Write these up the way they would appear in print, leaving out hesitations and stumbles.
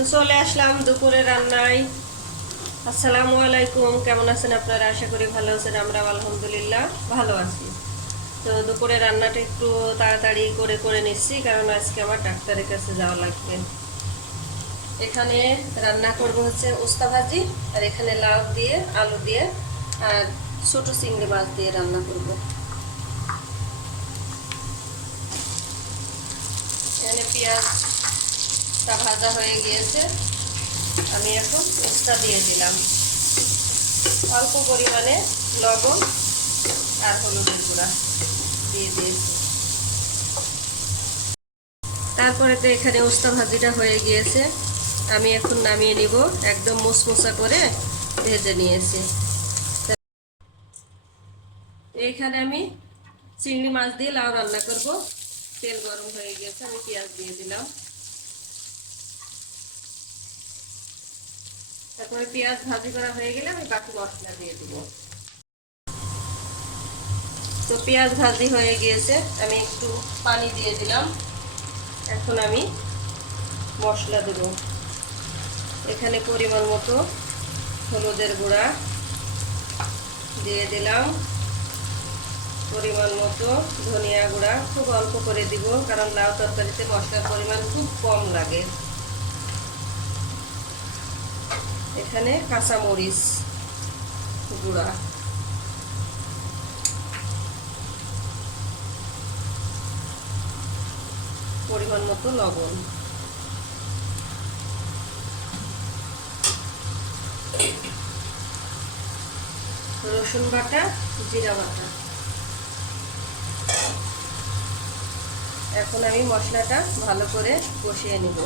তো চলে আসলাম দুপুরে রান্নায়। আসসালামু আলাইকুম, কেমন আছেন আপনারা? আশা করি ভালো আছেন। আমরা আলহামদুলিল্লাহ ভালো আছি। তো দুপুরে রান্নাটা একটু তাড়াতাড়ি করে করে নিচ্ছি, কারণ আজকে আমার ডাক্তারের কাছে যাওয়া লাগবে। এখানে রান্না করব হচ্ছে উস্তা ভাজি, আর এখানে লাউ দিয়ে আলু দিয়ে আর ছোট চিংড়ি মাছ দিয়ে রান্না করব। এখানে পেঁয়াজটা ভাজা হয়ে গিয়েছে, আমি এখন উস্তা দিয়ে দিলাম। অল্প পরিমাণে লবণ আর হলুদের গুঁড়া দিয়ে দিয়েছি। তারপরে তো এখানে উস্তা ভাজিটা হয়ে গিয়েছে, আমি এখন নামিয়ে নিব। একদম মুসমুসা করে ভেজে নিয়েছি। এইখানে আমি চিংড়ি মাছ দিয়ে লাউ রান্না করব। তেল গরম হয়ে গেছে, আমি পেঁয়াজ দিয়ে দিলাম। তারপরে পেঁয়াজ ভাজি করা হয়ে গেলে আমি বাকি মশলা দিয়ে দিব। তো পেঁয়াজ ভাজি হয়ে গিয়েছে, আমি একটু পানি দিয়ে দিলাম। এখন আমি মশলা দেব। এখানে পরিমাণ মতো হলুদের গুঁড়া দিয়ে দিলাম, পরিমাণ মতো ধনিয়া গুঁড়া, খুব অল্প করে দিব কারণ লাউ তরকারিতে মশলার পরিমাণ খুব কম লাগে। এখানে কাঁচামরিচ গুঁড়া, পরিমাণ মতো লবণ, রসুন বাটা, জিরা বাটা। এখন আমি মশলাটা ভালো করে কষিয়ে নিব।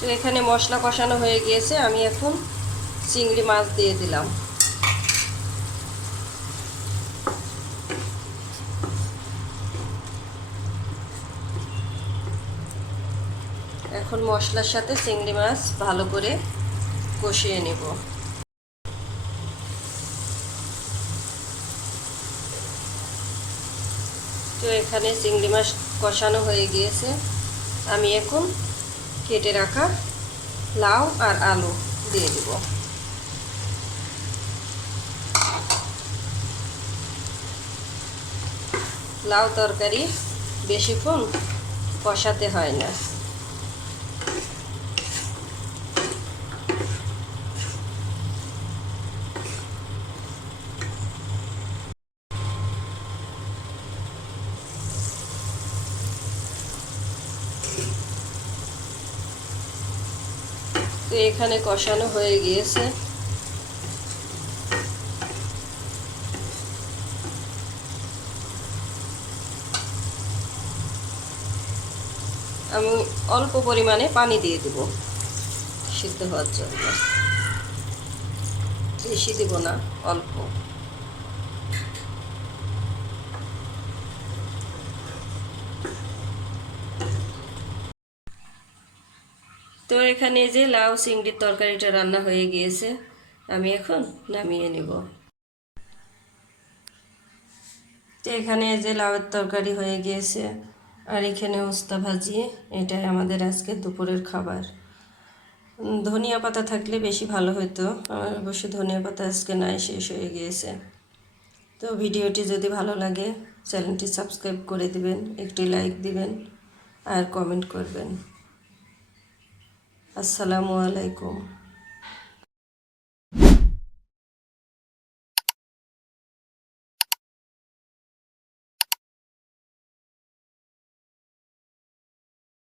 তো এখানে মশলা কষানো হয়ে গিয়েছে, আমি এখন চিংড়ি মাছ দিয়ে দিলাম। এখন মশলার সাথে চিংড়ি মাছ ভালো করে কষিয়ে নেব। তো এখানে চিংড়ি মাছ কষানো হয়ে গিয়েছে, আমি এখন কেটে রাখা লাউ আর আলু দিয়ে দেব। লাউ তরকারি বেশিক্ষণ কষাতে হয় না। তো এখানে কষানো হয়ে গিয়েছে, আমি অল্প পরিমাণে পানি দিয়ে দেব সিদ্ধ হওয়ার জন্য, বেশি দেব না, অল্প। তো এখানে যে লাউ চিংড়ির তরকারিটা রান্না হয়ে গিয়েছে, আমি এখন নামিয়ে নেব। তো এখানে যে লাউয়ের তরকারি হয়ে গিয়েছে, আর এখানে উস্তা ভাজি, এটাই আমাদের আজকে দুপুরের খাবার। ধনিয়া পাতা থাকলে বেশি ভালো হতো, আমার অবশ্য ধনিয়া পাতা আজকে নাই, শেষ হয়ে গিয়েছে। তো ভিডিওটি যদি ভালো লাগে চ্যানেলটি সাবস্ক্রাইব করে দিবেন, একটি লাইক দিবেন আর কমেন্ট করবেন। আসসালামু আলাইকুম।